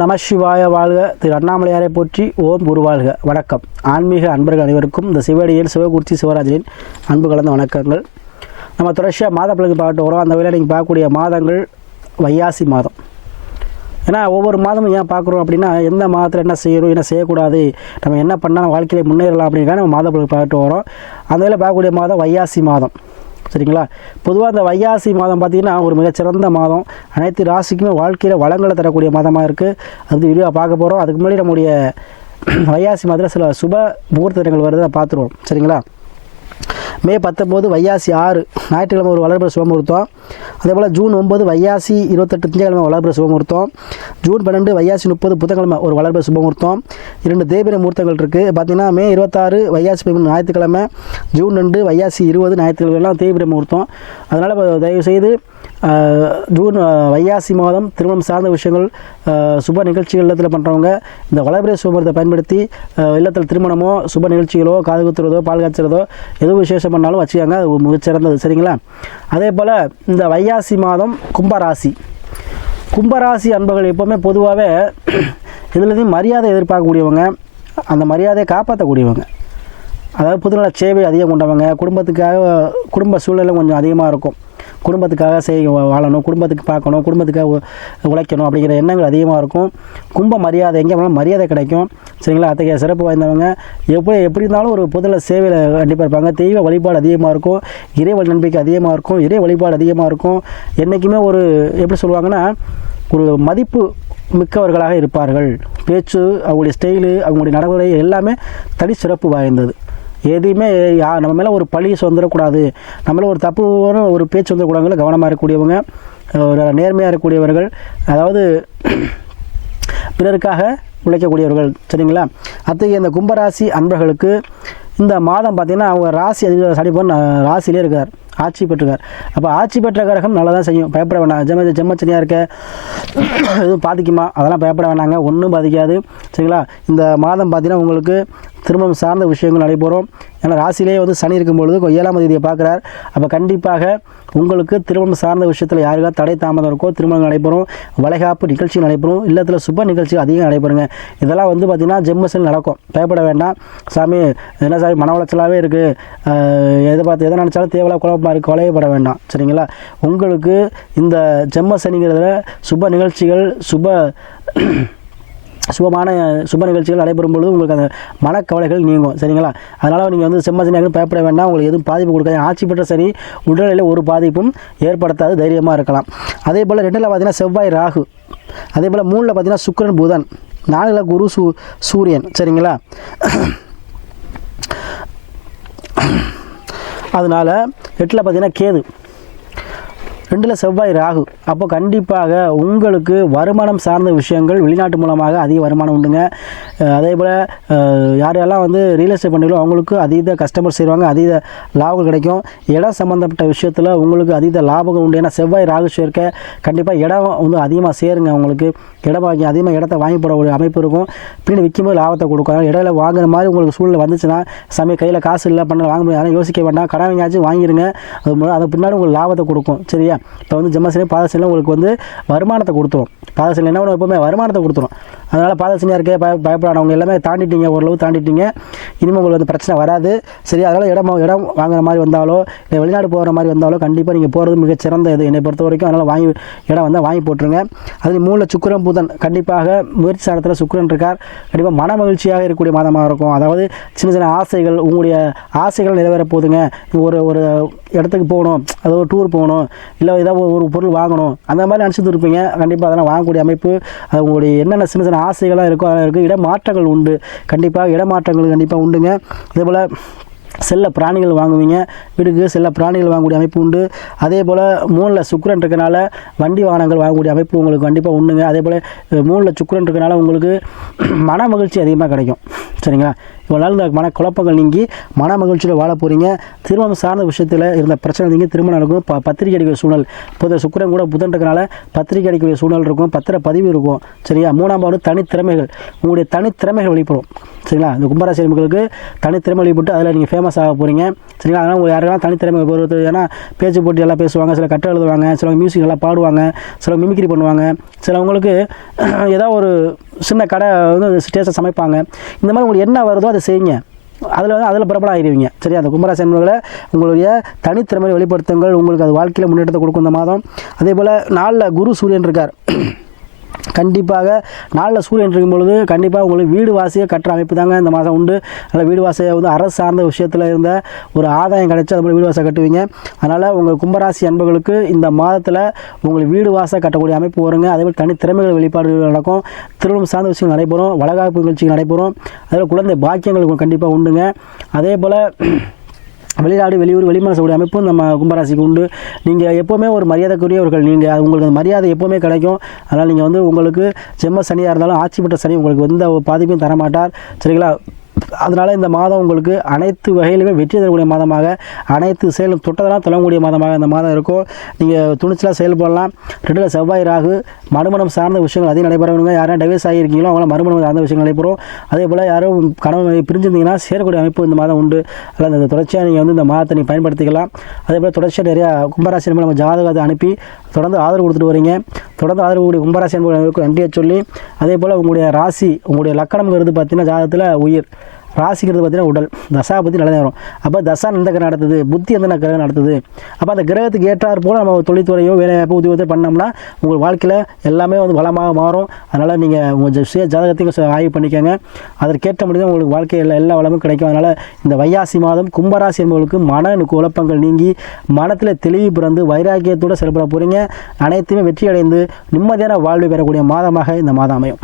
நம சிவாய வாழ்க. திரு அண்ணாமலையாரை போற்றி. ஓம் குரு வாழ்க. வணக்கம். ஆன்மீக அன்பர்கள் அனைவருக்கும் இந்த சிவடியில் சிவகுர்த்தி சிவராஜனின் அன்பு கலந்த வணக்கங்கள். நம்ம தொடர்ச்சியாக மாத பலனுக்கு பார்த்துட்டு வரோம். அந்த வேளையில் நீங்கள் பார்க்கக்கூடிய மாதங்கள் வைகாசி மாதம். ஏன்னா ஒவ்வொரு மாதமும் ஏன் பார்க்குறோம் அப்படின்னா, எந்த மாதத்தில் என்ன செய்யணும், என்ன செய்யக்கூடாது, நம்ம என்ன பண்ணால் வாழ்க்கையில் முன்னேறலாம் அப்படிங்கிறத நம்ம மாத பலனுக்கு பார்த்துட்டு வரோம். அந்த வேலை பார்க்கக்கூடிய மாதம் வைகாசி மாதம். சரிங்களா? பொதுவாக அந்த வைகாசி மாதம் பார்த்திங்கன்னா ஒரு மிகச்சிறந்த மாதம். அனைத்து ராசிக்குமே வாழ்க்கையில் வளங்களை தரக்கூடிய மாதமாக இருக்குது. அது விரிவாக பார்க்க போகிறோம். அதுக்கு முன்னாடி நம்முடைய வைகாசி மாதத்தில் சில சுப முகூர்த்த தினங்கள் வருதை பார்த்துருவோம். சரிங்களா? மே 19 வைகாசி 6 ஞாயிற்றுக்கிழமை ஒரு வளர்பிற சுபமுகூர்த்தம். அதேபோல் ஜூன் 9 வைகாசி 28 திங்கட்கிழமை வளர்பிற சுபமுகூர்த்தம். ஜூன் 12 வைகாசி 30 புதன்கிழமை ஒரு வளர்பிற சுபமுகூர்த்தம். 2 தேய்பிரை முகூர்த்தங்கள் இருக்குது. பார்த்திங்கன்னா மே 26 வைகாசி 13 ஞாயிற்றுக்கிழமை, ஜூன் 2 வைகாசி 20 ஞாயிற்றுக்கிழமைலாம் தேய்பிரை முகூர்த்தம். அதனால் தயவுசெய்து ஜூன் வைகாசி மாதம் திருமணம் சார்ந்த விஷயங்கள், சுப நிகழ்ச்சிகள் இல்லத்தில் பண்ணுறவங்க இந்த வளர்பிறை சுபமுகூர்த்தத்தை பயன்படுத்தி இல்லத்தில் திருமணமோ சுப நிகழ்ச்சிகளோ காது குத்துறதோ பால் காய்ச்சறதோ எதுவும் விசேஷம் பண்ணாலும் வச்சுக்காங்க. அது மிகச்சிறந்தது. சரிங்களா? அதே போல் இந்த வைகாசி மாதம் கும்பராசி. கும்பராசி அன்பர்கள் எப்போவுமே பொதுவாகவே இதுலேயும் மரியாதை எதிர்பார்க்கக்கூடியவங்க, அந்த மரியாதையை காப்பாற்றக்கூடியவங்க. அதாவது பொதுநல சேவை அதிகம் கொண்டவங்க, குடும்பத்துக்காக குடும்ப சூழ்நிலை கொஞ்சம் அதிகமாக இருக்கும். குடும்பத்துக்காக வாழணும், குடும்பத்துக்கு பார்க்கணும், குடும்பத்துக்காக உழைக்கணும் அப்படிங்கிற எண்ணங்கள் அதிகமாக இருக்கும். கும்ப மரியாதை எங்கே போனாலும் மரியாதை கிடைக்கும். சரிங்களா? அத்தகைய சிறப்பு வாய்ந்தவங்க எப்படி இருந்தாலும் ஒரு பொதுநல சேவையில் கண்டிப்பாக இருப்பாங்க. தெய்வ வழிபாடு அதிகமாக இருக்கும். இறை நம்பிக்கை அதிகமாக இருக்கும். இறை வழிபாடு அதிகமாக இருக்கும். என்றைக்குமே ஒரு எப்படி சொல்லுவாங்கன்னா, ஒரு மதிப்பு மிக்கவர்களாக இருப்பார்கள். பேச்சு, அவங்களுடைய ஸ்டைலு, அவங்களுடைய நடைமுறை எல்லாமே தனி சிறப்பு வாய்ந்தது. எதையுமே நம்ம மேலே ஒரு பழி வந்துடக்கூடாது, நம்மள ஒரு தப்புன்னு ஒரு பேச்சு வந்துடக்கூடாதுல கவனமாக இருக்கக்கூடியவங்க, ஒரு நேர்மையாக இருக்கக்கூடியவர்கள், அதாவது பிறருக்காக உழைக்கக்கூடியவர்கள். சரிங்களா? அத்தகைய இந்த கும்பராசி அன்பர்களுக்கு இந்த மாதம் பார்த்திங்கன்னா அவங்க ராசி அதிக சனிப்பன் ராசியிலே இருக்கார், ஆட்சி பெற்றுக்கார். அப்போ ஆட்சி பெற்ற கிரகம் நல்லா தான் செய்யும். பயப்பட வேணாம். ஜெம்மச்சனியாக இருக்க எதுவும் பாதிக்குமா? அதெல்லாம் பயப்பட வேணாங்க, ஒன்றும் பாதிக்காது. சரிங்களா? இந்த மாதம் பார்த்திங்கன்னா உங்களுக்கு திருமணம் சார்ந்த விஷயங்கள் நடைபெறும். ஏன்னா ராசியிலேயே சனி இருக்கும்பொழுது 7ஆம் தேதியை பார்க்குறார். அப்போ கண்டிப்பாக உங்களுக்கு திருமணம் சார்ந்த விஷயத்தில் யாருக்காவது தடை தாமதம் இருக்கோ திருமணம் நடைபெறும். வளைகாப்பு நிகழ்ச்சி நடைபெறும். இல்லத்தில் சுப நிகழ்ச்சி அதிகம் நடைபெறுங்க. இதெல்லாம் பார்த்திங்கன்னா ஜெம்மசன் நடக்கும். பயப்பட வேண்டாம். சாமி என்ன சாமி மன உளைச்சலாகவே இருக்குது, எதை நினச்சாலும் தேவையில்ல குழப்பமாக இருக்குது, கொலையப்பட வேண்டாம். சரிங்களா? உங்களுக்கு இந்த ஜெம்மசனிங்கிறதுல சுப நிகழ்ச்சிகள் சுபமான சுப நிகழ்ச்சிகள் நடைபெறும் பொழுது உங்களுக்கு அந்த மனக்கவலைகள் நீங்கும். சரிங்களா? அதனால் நீங்கள் செம்மசனியாக பயப்பட வேண்டாம். உங்களுக்கு எதுவும் பாதிப்பு கொடுக்காது. ஆட்சி பெற்ற சனி உடல்நிலையில் ஒரு பாதிப்பும் ஏற்படுத்தாது, தைரியமாக இருக்கலாம். அதே போல் 2ல் பார்த்திங்கன்னா செவ்வாய் ராகு. அதே போல் 3ல் பார்த்திங்கன்னா சுக்கிரன் புதன், 4ல் குரு சூரியன். சரிங்களா? அதனால் 8ல் பார்த்திங்கன்னா கேது, 2ல் செவ்வாய் ராகு. அப்போ கண்டிப்பாக உங்களுக்கு வருமானம் சார்ந்த விஷயங்கள் வெளிநாட்டு மூலமாக அதிக வருமானம் உண்டுங்க. அதே போல் யாரெல்லாம் ரியல் எஸ்டேட் பண்ணுறீங்களோ அவங்களுக்கு அதீத கஸ்டமர் செய்வாங்க, அதீத லாபம் கிடைக்கும். இடம் சம்மந்தப்பட்ட விஷயத்தில் உங்களுக்கு அதீத லாபம் உண்டு. ஏன்னா செவ்வாய் ராகு சேர்க்க கண்டிப்பாக இடம் அதிகமாக சேருங்க. உங்களுக்கு இடம் வாங்கி அதிகமாக இடத்த வாங்கி போட ஒரு அமைப்பு இருக்கும். பின்னாடி விற்கும்போது லாபத்தை கொடுக்கும். இடையில வாங்குற மாதிரி உங்களுக்கு சூழ்நிலை வந்துச்சுன்னா, சமயம் கையில் காசு இல்லை பண்ண வாங்க முடியாது, அதனால் யோசிக்க வேண்டாம். கடன் வாங்கியாச்சும் வாங்கிடுங்க. அது பின்னாடி உங்களுக்கு லாபத்தை கொடுக்கும். சரியா? இப்போ ஜெம்மசனி பாதசனியில் உங்களுக்கு வருமானத்தை கொடுத்துரும். பாதசனி என்ன எப்பவுமே வருமானத்தை கொடுத்துரும். அதனால் பாதசனியாக இருக்கே பயப்படாதவங்க எல்லாமே தாண்டிட்டீங்க, ஓரளவு தாண்டிட்டீங்க. இனிமேல் உங்களுக்கு பிரச்சனை வராது. சரி? அதனால் இடம் வாங்குற மாதிரி வந்தாலோ இல்லை வெளிநாடு போகிற மாதிரி வந்தாலோ கண்டிப்பாக நீங்கள் போகிறது மிகச்சிறந்த இது என்னை பொறுத்த வரைக்கும். அதனால் இடம் வாங்கி போட்டுருங்க. அது 3ல் சுக்கிரன் புதன். கண்டிப்பாக முயற்சி ஸ்தானத்தில் சுக்கிரன் இருக்கார். கண்டிப்பாக மன மகிழ்ச்சியாக இருக்கக்கூடிய மாதமாக இருக்கும். அதாவது சின்ன சின்ன ஆசைகள், உங்களுடைய ஆசைகள் நிறைவேற போகுதுங்க. ஒரு இடத்துக்கு போகணும், அது ஒரு டூர் போகணும், இல்லை ஏதாவது ஒரு பொருள் வாங்கணும், அந்த மாதிரி நினச்சிட்டு இருப்பீங்க. கண்டிப்பாக அதெல்லாம் வாங்கக்கூடிய அமைப்பு, அது உங்களுடைய என்னென்ன சின்ன சின்ன ஆசைகளாக இருக்குது. இடமாற்றங்கள் உண்டு. கண்டிப்பாக இடமாற்றங்கள் கண்டிப்பாக உண்டுங்க. இதேபோல் செல்ல பிராணிகள் வாங்குவீங்க. வீட்டுக்கு செல்ல பிராணிகள் வாங்கக்கூடிய அமைப்பு உண்டு. அதே போல் 3ல் சுக்கிரன் இருக்கனால வண்டி வாகனங்கள் வாங்கக்கூடிய அமைப்பு உங்களுக்கு கண்டிப்பாக உண்டுங்க. அதே போல் 3ல் சுக்கிரன் இருக்கனால உங்களுக்கு மன மகிழ்ச்சி அதிகமாக கிடைக்கும். சரிங்களா? இவ்வளோ நாள் இந்த மன குழப்பங்கள் நீங்கி மன மகிழ்ச்சியில் வாழ போகிறீங்க. திருமணம் சார்ந்த விஷயத்தில் இருந்த பிரச்சனை நீங்கள் திருமணம் இருக்கும். பத்திரிகை அடிக்கிற சூழல் இப்போ சுக்கிரன் கூட புதன் இருக்கனால பத்திரிகை அடிக்கக்கூடிய சூழல் இருக்கும். பத்திர பதிவு இருக்கும். சரியா? 3ஆம் பாவம் தனித்திறமைகள், உங்களுடைய தனித்திறமைகள் வெளிப்படும். சரிங்களா? இந்த கும்பராசி என்பவர்களுக்கு தனித்திறமை வெளிப்பட்டு அதில் நீங்கள் ஃபேமஸ் ஆக போகிறீங்க. சரிங்களா? அதனால் உங்களுக்கு யாருக்கெல்லாம் தனித்திறமை பொறுத்து, ஏன்னா பேச்சு போட்டி எல்லாம் பேசுவாங்க, சில கட்டை எழுதுவாங்க, சிலவங்க மியூசிக் எல்லாம் பாடுவாங்க, சிலவங்க மிமிக்ரி பண்ணுவாங்க, சிலவங்களுக்கு ஏதாவது ஒரு சின்ன கடை வந்து ஸ்டேஜை சமைப்பாங்க. இந்த மாதிரி உங்களுக்கு என்ன வருதோ அதை செய்யுங்க. அதில் பிரபலம் ஆகிடுவீங்க. சரி, அந்த கும்பராசி என்பவர்களை உங்களுடைய தனித்திறமையை வெளிப்படுத்துங்கள். உங்களுக்கு அது வாழ்க்கையில் முன்னேற்றத்தை கொடுக்கும் இந்த மாதம். அதே போல் 4 குரு சூரியன் இருக்கார். கண்டிப்பாக 4 சூரியன் இருக்கும் பொழுது கண்டிப்பாக உங்களுக்கு வீடு வாசியை கட்டுற அமைப்பு தாங்க இந்த மாதம் உண்டு. அதனால் வீடு வாசியை வந்து அரசு சார்ந்த விஷயத்தில் இருந்த ஒரு ஆதாயம் கிடைச்சி அது மாதிரி வீடு வாசை கட்டுவீங்க. அதனால் உங்கள் கும்பராசி அன்பர்களுக்கு இந்த மாதத்தில் உங்களுக்கு வீடு வாசை கட்டக்கூடிய அமைப்பு வருங்க. அதேபோல் தனித்திறமைகள் வெளிப்பாடுகள் நடக்கும். திருமணம் சார்ந்த விஷயங்கள் நடைபெறும். வளகாப்பு நிகழ்ச்சிகள் நடைபெறும். அதேபோல் குழந்தை பாக்கியங்கள் கண்டிப்பாக உண்டுங்க. அதே போல் வெளிநாடு, வெளியூர், வெளிமாசக்கூடிய அமைப்பும் நம்ம கும்பராசிக்கு உண்டு. நீங்கள் எப்போவுமே ஒரு மரியாதைக்குரியவர்கள். நீங்கள் உங்களுக்கு அந்த மரியாதை எப்போவுமே கிடைக்கும். அதனால் நீங்கள் வந்து உங்களுக்கு ஜென்ம சனியாக இருந்தாலும் ஆட்சி பெற்ற சனி உங்களுக்கு எந்த பாதிப்பையும் தரமாட்டார். சரிங்களா? அதனால் இந்த மாதம் உங்களுக்கு அனைத்து வகையிலுமே வெற்றி தரக்கூடிய மாதமாக, அனைத்து செயலும் தொட்டதெல்லாம் தொடங்கக்கூடிய மாதமாக இந்த மாதம் இருக்கும். நீங்கள் துணிச்சலாக செயல்படலாம். 2 செவ்வாய் ராகு, மறுமணம் சார்ந்த விஷயங்கள் அதிகம் நடைபெறவங்க. யாரும் டைவர்ஸ் ஆகியிருக்கீங்களோ அவங்களாம் மறுமணம் சார்ந்த விஷயங்கள் நடைபெறும். அதே போல் யாரும் கணவன் பிரிஞ்சிருந்தீங்கன்னா சேரக்கூடிய அமைப்பு இந்த மாதம் உண்டு. அதில் இந்த தொடர்ச்சியாக நீங்கள் வந்து இந்த மாதத்தை நீங்கள் பயன்படுத்திக்கலாம். அதே போல் தொடர்ச்சியாக நிறையா கும்பராசி நம்ம ஜாதகத்தை அனுப்பி தொடர்ந்து ஆதரவு கொடுத்துட்டு வரீங்க. தொடர்ந்து ஆதரவு கூடிய கும்பராசி என்பவர்களுக்கு நன்றியை சொல்லி, அதே போல் உங்களுடைய ராசி, உங்களுடைய லக்கணம்ங்கிறது பார்த்தீங்கன்னா ஜாதகத்தில் உயிர், ராசிங்கிறது பார்த்தீங்கன்னா உடல், தசா பற்றி நல்லதே வரும். அப்போ தசா எந்த கிரகம் நடத்துது, புத்தி எந்த கிரகம் நடத்துது, அப்போ அந்த கிரகத்துக்கு ஏற்றாற் போல் நம்ம தொழில்துறையோ வேலைவாய்ப்போ உத்தியோகத்தை பண்ணோம்னா உங்கள் வாழ்க்கையில் எல்லாமே வந்து பலமாக மாறும். அதனால் நீங்கள் உங்கள் சுய ஜாதகத்தையும் ஆய்வு பண்ணிக்கோங்க. அதற்கேற்ற முடியும் உங்களுக்கு வாழ்க்கையில் எல்லா வளமும் கிடைக்கும். அதனால் இந்த வைகாசி மாதம் கும்பராசி என்பவர்களுக்கு மன குழப்பங்கள் நீங்கி மனத்தில் தெளிவு பிறந்து வைராக்கியத்தோடு செயல்பட போகிறீங்க. அனைத்துமே வெற்றி அடைந்து நிம்மதியான வாழ்வை பெறக்கூடிய மாதமாக இந்த மாதம் அமையும்.